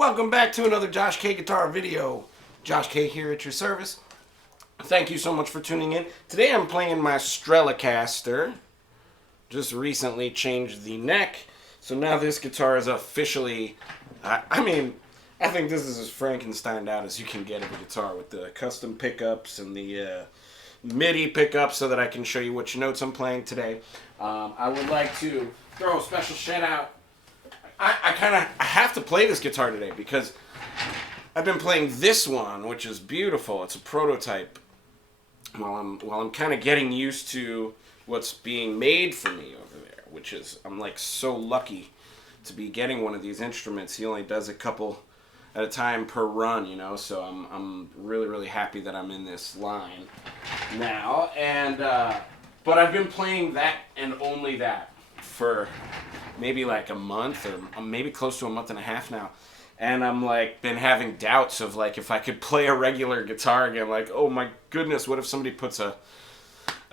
Welcome back to another Josh K guitar video. Josh K here at your service. Thank you so much for tuning in. Today I'm playing my Stratocaster. Just recently changed the neck, so now this guitar is officially, I think this is as Frankensteined out as you can get of a guitar with the custom pickups and the MIDI pickups so that I can show you which notes I'm playing today. I would like to throw a special shout out. I have to play this guitar today because I've been playing this one, which is beautiful. It's a prototype. While I'm kind of getting used to what's being made for me over there, which is, I'm like so lucky to be getting one of these instruments. He only does a couple at a time per run, you know, so I'm really happy that I'm in this line now. And but I've been playing that and only that for maybe like a month or maybe close to a month and a half now. And I'm like been having doubts of like if I could play a regular guitar again. Like, oh my goodness, what if somebody puts a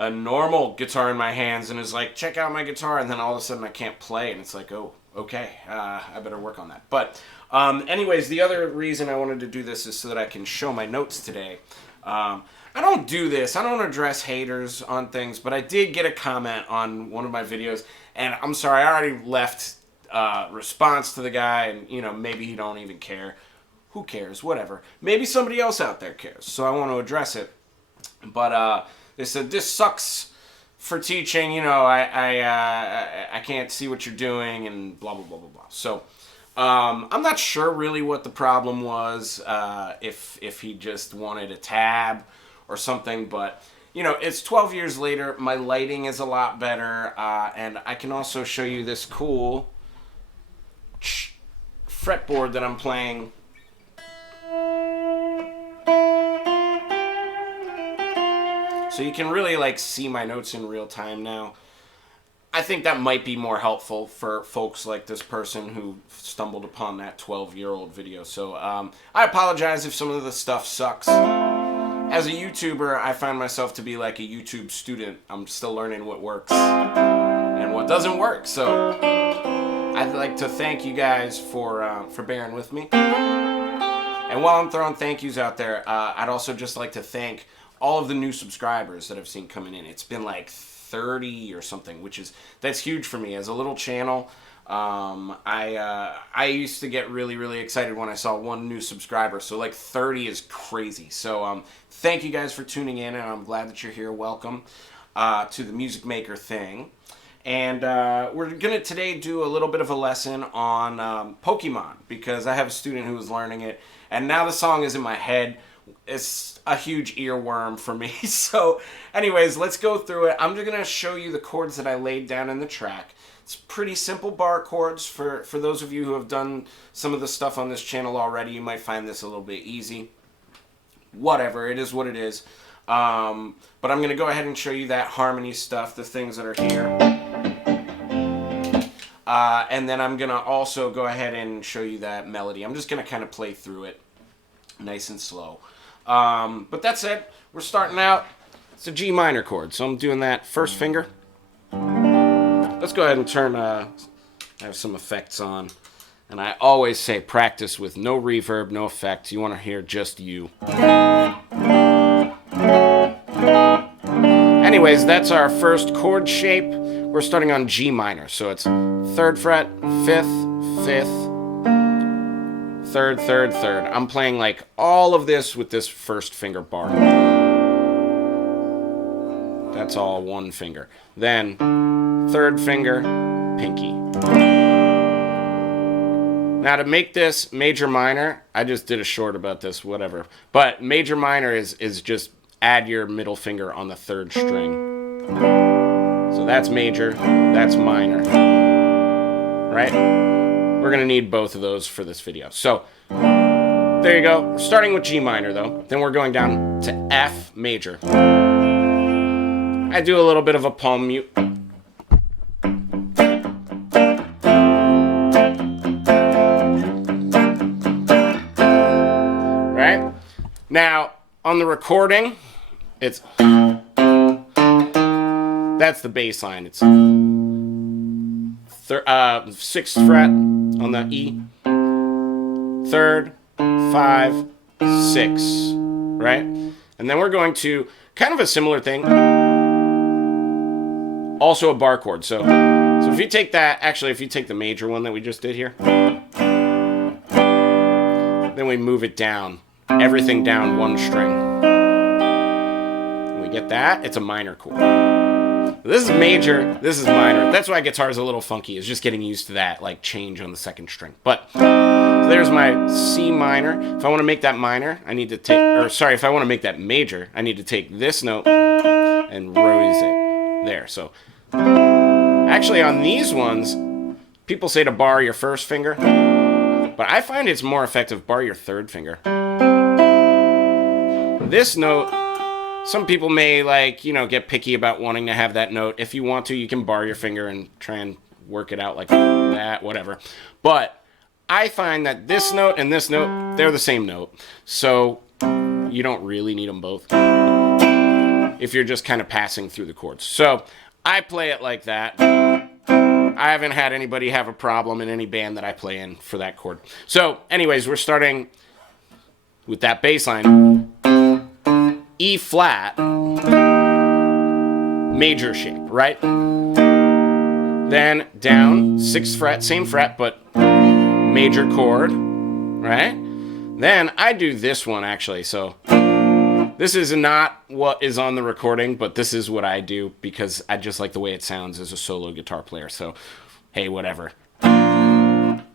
normal guitar in my hands and is like, check out my guitar, and then all of a sudden I can't play, and it's like, oh, okay, I better work on that. But anyways, the other reason I wanted to do this is so that I can show my notes today. I don't do this. I don't address haters on things, but I did get a comment on one of my videos, and I'm sorry, I already left response to the guy, and you know, maybe he don't even care. Who cares? Whatever. Maybe somebody else out there cares, so I want to address it. But they said, this sucks for teaching, you know, I can't see what you're doing, and blah blah blah blah blah. So I'm not sure really what the problem was, if he just wanted a tab or something, but you know, it's 12 years later, my lighting is a lot better, and I can also show you this cool fretboard that I'm playing. So you can really like see my notes in real time now. I think that might be more helpful for folks like this person who stumbled upon that 12-year-old video. So I apologize if some of the stuff sucks. As a YouTuber, I find myself to be like a YouTube student. I'm still learning what works and what doesn't work. So I'd like to thank you guys for bearing with me. And while I'm throwing thank yous out there, I'd also just like to thank all of the new subscribers that I've seen coming in. It's been like 30 or something, that's huge for me as a little channel. I used to get really excited when I saw one new subscriber, so like 30 is crazy. So thank you guys for tuning in, and I'm glad that you're here. Welcome to the Music Maker thing. And we're gonna today do a little bit of a lesson on Pokemon, because I have a student who was learning it, and now the song is in my head. It's a huge earworm for me. So anyways, let's go through it. I'm just going to show you the chords that I laid down in the track. It's pretty simple bar chords. For those of you who have done some of the stuff on this channel already, you might find this a little bit easy. Whatever, it is what it is. But I'm going to go ahead and show you that harmony stuff, the things that are here. And then I'm going to also go ahead and show you that melody. I'm just going to kind of play through it nice and slow. But that's it. We're starting out. It's a G minor chord, so I'm doing that first finger. Let's go ahead and turn, I have some effects on. And I always say practice with no reverb, no effects. You want to hear just you. Anyways, that's our first chord shape. We're starting on G minor, so it's 3rd fret, 5th, 5th, 3rd, 3rd, 3rd. I'm playing like all of this with this first finger bar. That's all one finger. Then 3rd finger, pinky. Now to make this major minor, I just did a short about this, whatever. But major minor is just add your middle finger on the 3rd string. So that's major, that's minor. Right? We're going to need both of those for this video. So, there you go. We're starting with G minor, though. Then we're going down to F major. I do a little bit of a palm mute. Right? Now, on the recording, it's... That's the bass line. It's... 6th fret on the E, 3rd, 5, 6, right? And then we're going to kind of a similar thing. Also a bar chord. So if you take that, actually, if you take the major one that we just did here, then we move it down, everything down 1 string. And we get that, it's a minor chord. This is major, this is minor. That's why guitar's a little funky, is just getting used to that, like, change on the 2nd string. But so there's my C minor. If I want to make that minor, I need to take, or sorry, if I want to make that major, I need to take this note and raise it there. So actually on these ones, people say to bar your 1st finger, but I find it's more effective bar your 3rd finger. This note, some people may, like, you know, get picky about wanting to have that note. If you want to, you can bar your finger and try and work it out like that, whatever. But I find that this note and this note, they're the same note. So you don't really need them both if you're just kind of passing through the chords. So I play it like that. I haven't had anybody have a problem in any band that I play in for that chord. So anyways, we're starting with that bass line. E flat, major shape, right? Then down, 6th fret, same fret, but major chord, right? Then I do this one actually, so this is not what is on the recording, but this is what I do because I just like the way it sounds as a solo guitar player. So, hey, whatever.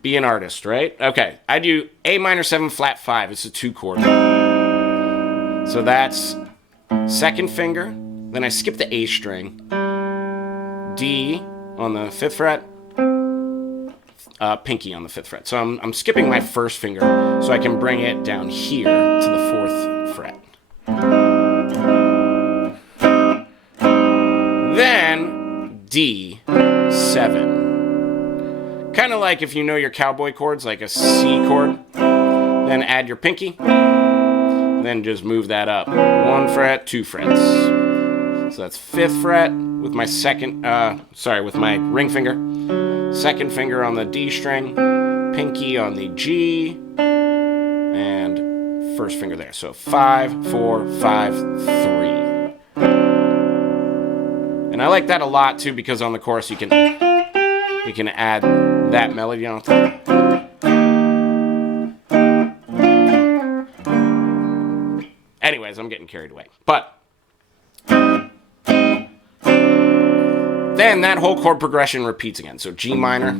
Be an artist, right? Okay, I do A minor 7 flat 5. It's a 2 chord. So that's 2nd finger. Then I skip the A string. D on the 5th fret. Pinky on the 5th fret. So I'm skipping my 1st finger so I can bring it down here to the 4th fret. Then D7. Kind of like if you know your cowboy chords, like a C chord. Then add your pinky. Then just move that up. 1 fret, 2 frets. So that's 5th fret with my with my ring finger. 2nd finger on the D string. Pinky on the G. And 1st finger there. So 5, 4, 5, 3. And I like that a lot too because on the chorus you can add that melody on top. Anyways, I'm getting carried away. But then that whole chord progression repeats again. So G minor.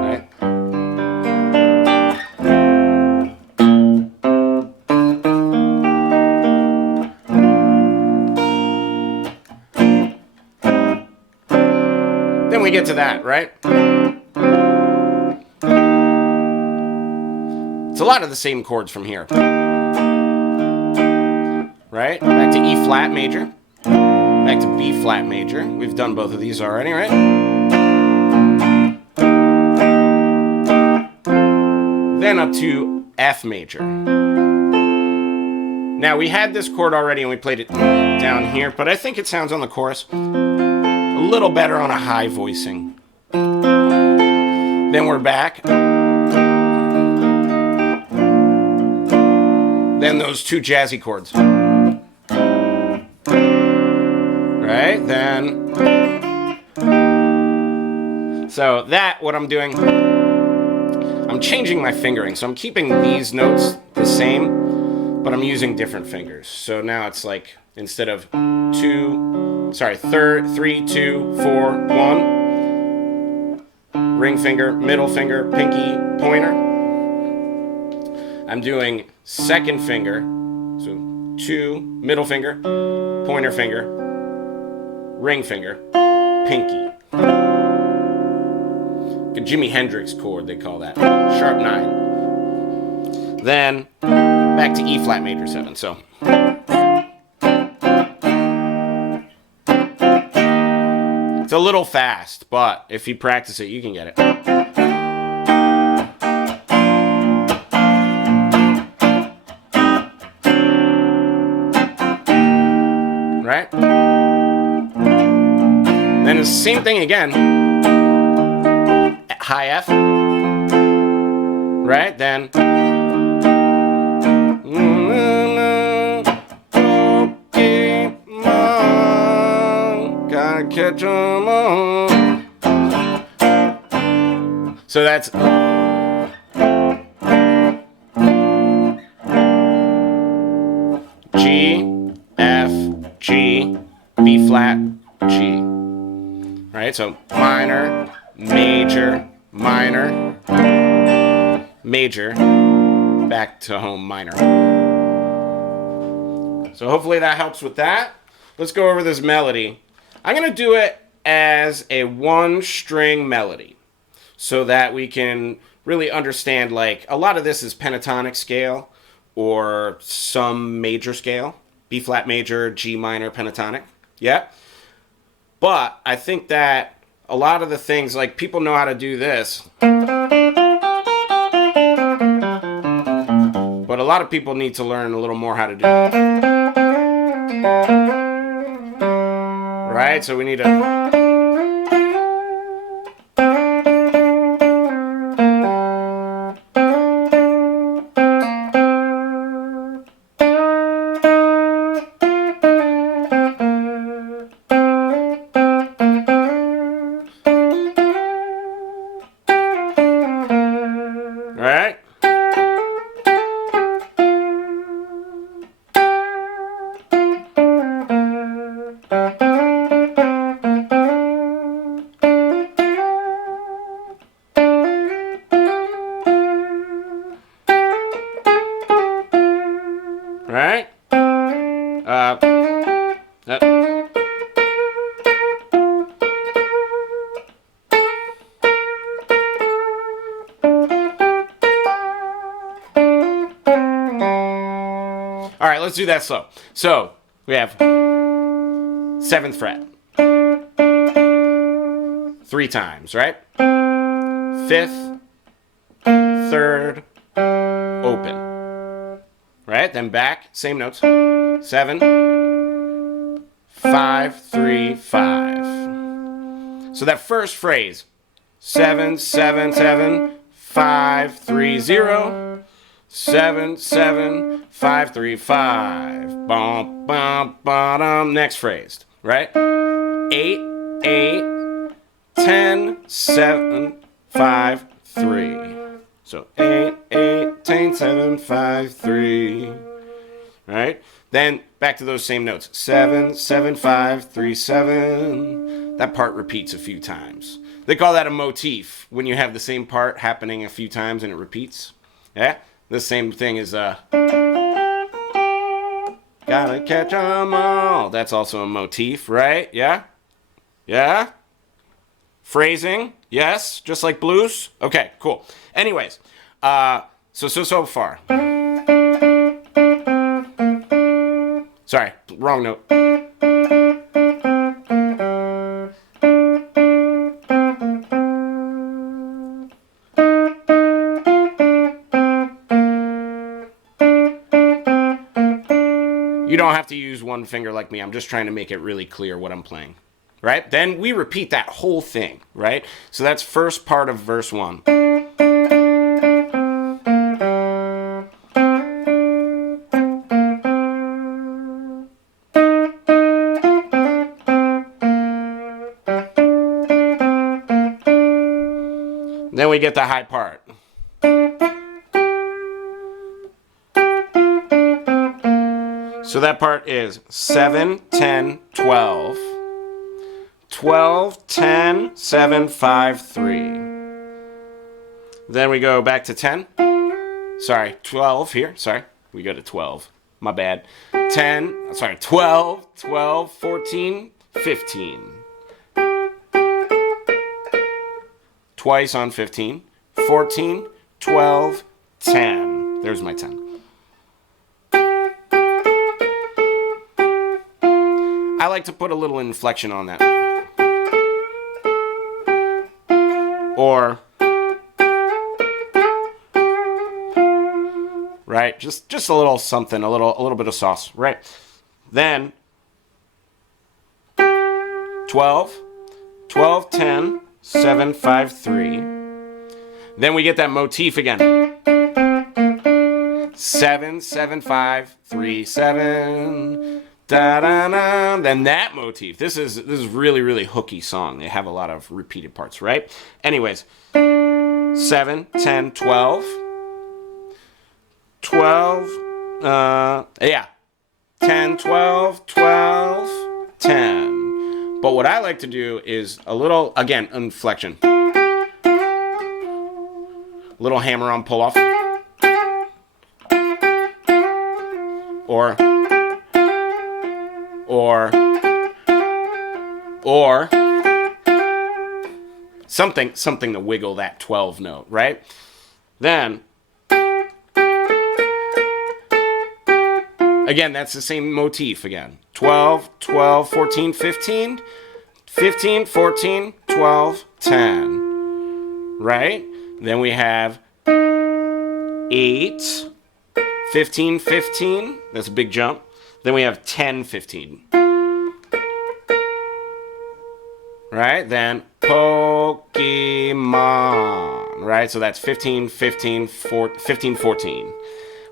Right? Then we get to that, right? It's a lot of the same chords from here. Right? Back to E flat major. Back to B flat major. We've done both of these already, right? Then up to F major. Now we had this chord already and we played it down here, but I think it sounds on the chorus a little better on a high voicing. Then we're back. Then those 2 jazzy chords. Right? Then. So that, what I'm doing, I'm changing my fingering. So I'm keeping these notes the same, but I'm using different fingers. So now it's like, instead of 3, 2, 4, 1, ring finger, middle finger, pinky, pointer. I'm doing 2nd finger, so 2, middle finger, pointer finger, ring finger, pinky. A Jimi Hendrix chord, they call that. Sharp 9. Then back to E flat major 7. So it's a little fast, but if you practice it, you can get it. Right? Then the same thing again. High F. Right? Then. Pokemon, gotta catch 'em all. So that's G, F, G, B flat, G. Right? So minor, major, minor, major, back to home minor. So hopefully that helps with that. Let's go over this melody. I'm going to do it as a one-string melody so that we can really understand, like, a lot of this is pentatonic scale or some major scale. B flat major, G minor, pentatonic. Yeah? But I think that a lot of the things, like, people know how to do this. But a lot of people need to learn a little more how to do it. Right? So we need to... Right? Right? All right, let's do that slow. So we have 7th fret 3 times, right? 5th, 3rd, open. Right? Then back, same notes. 7, 5, 3, 5. So that first phrase, 7, 7, 7, 5, 3, 0, 7, 7, 5, 3, 5. Bum, bum, bottom. Next phrase, right? 8, 8, 10, 7, 5, 3. So 8, 8, 10, 7, 5, 3. Right? Then back to those same notes. 7, 7, 5, 3, 7. That part repeats a few times. They call that a motif when you have the same part happening a few times and it repeats. Yeah? The same thing as gotta catch 'em all. That's also a motif, right? Yeah? Yeah? Phrasing? Yes? Just like blues? Okay, cool. Anyways, so far. Sorry, wrong note. You don't have to use one finger like me. I'm just trying to make it really clear what I'm playing. Right? Then we repeat that whole thing, right? So that's first part of verse 1. Then we get the high part. So that part is 7, 10, 12. 12, 10, 7, 5, 3. Then we go back to 10. Sorry, 12 here. Sorry, we go to 12. My bad. 10, sorry, 12, 12, 14, 15. Twice on 15. 14, 12, 10. There's my 10. I like to put a little inflection on that. Or, right, just a little something, a little bit of sauce, right? Then 12, 12, 10, 7, 5, 3. Then we get that motif again. 7, 7, 5, 3, 7. Da da da. Then that motif. This is really, really hooky song. They have a lot of repeated parts, right? Anyways, 7, 10, 12. 12. Yeah. 10, 12, 12, 10. But what I like to do is a little, again, inflection. Little hammer on pull off. Or something to wiggle that 12 note, right? Then again, that's the same motif again. 12, 12, 14, 15, 15, 14, 12, 10. Right? Then we have 8, 15, 15. That's a big jump. Then we have 10, 15. Right? Then Pokemon. Right? So that's 15, 15, 15, 14.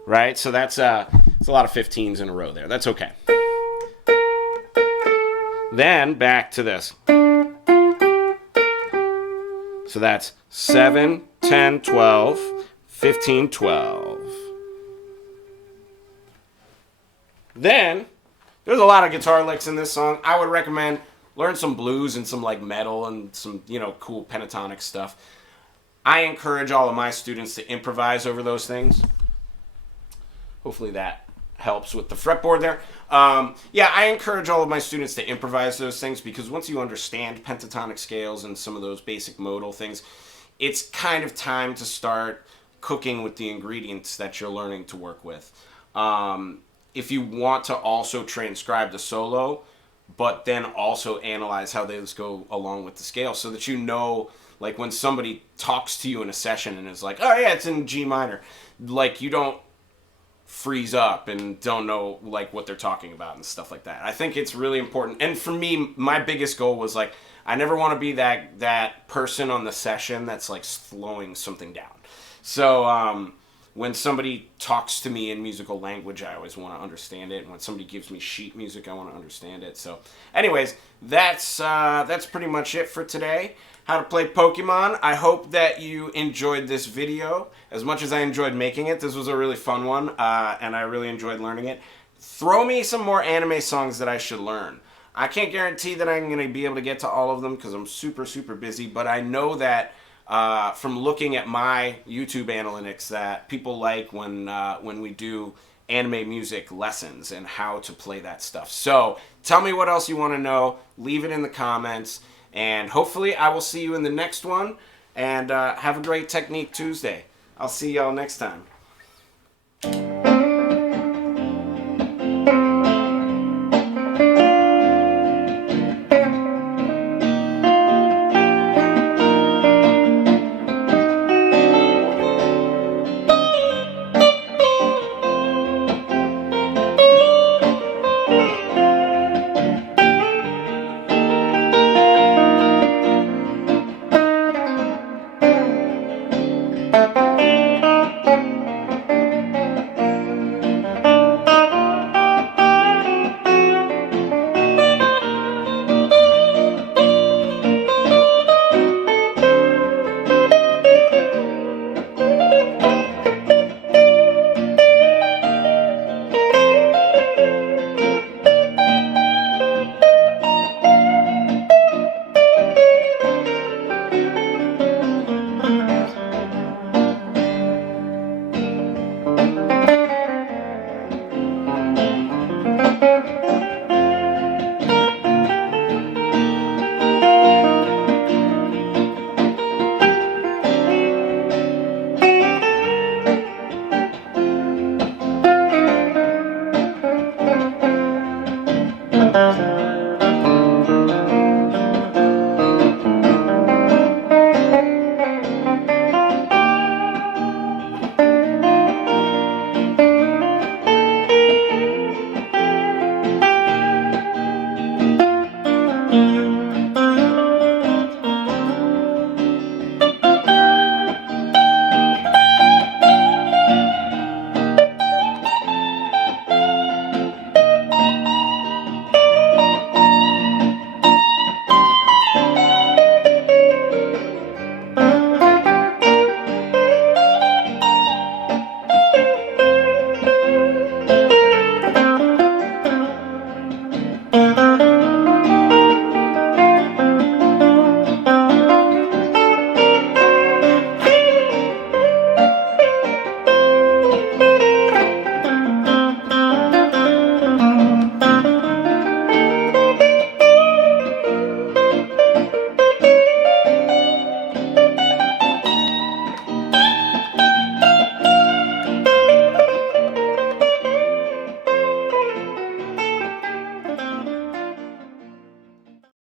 Right? So that's it's a lot of 15s in a row there. That's okay. Then back to this. So that's 7, 10, 12, 15, 12. Then there's a lot of guitar licks in this song. I would recommend learn some blues and some like metal and some, cool pentatonic stuff. I encourage all of my students to improvise over those things. Hopefully that helps with the fretboard there. Yeah, I encourage all of my students to improvise those things because once you understand pentatonic scales and some of those basic modal things, it's kind of time to start cooking with the ingredients that you're learning to work with. If you want to also transcribe the solo, but then also analyze how those go along with the scale so that you know, like when somebody talks to you in a session and is like, oh yeah, it's in G minor, like you don't freeze up and don't know like what they're talking about and stuff like that. I think it's really important. And for me, my biggest goal was like, I never want to be that person on the session that's like slowing something down. So when somebody talks to me in musical language, I always want to understand it. And when somebody gives me sheet music, I want to understand it. So anyways, that's pretty much it for today. How to play Pokemon. I hope that you enjoyed this video as much as I enjoyed making it. This was a really fun one, and I really enjoyed learning it. Throw me some more anime songs that I should learn. I can't guarantee that I'm going to be able to get to all of them because I'm super, super busy, but I know that from looking at my YouTube analytics that people like when we do anime music lessons and how to play that stuff. So tell me what else you want to know. Leave it in the comments. And hopefully I will see you in the next one. And have a great Technique Tuesday. I'll see y'all next time.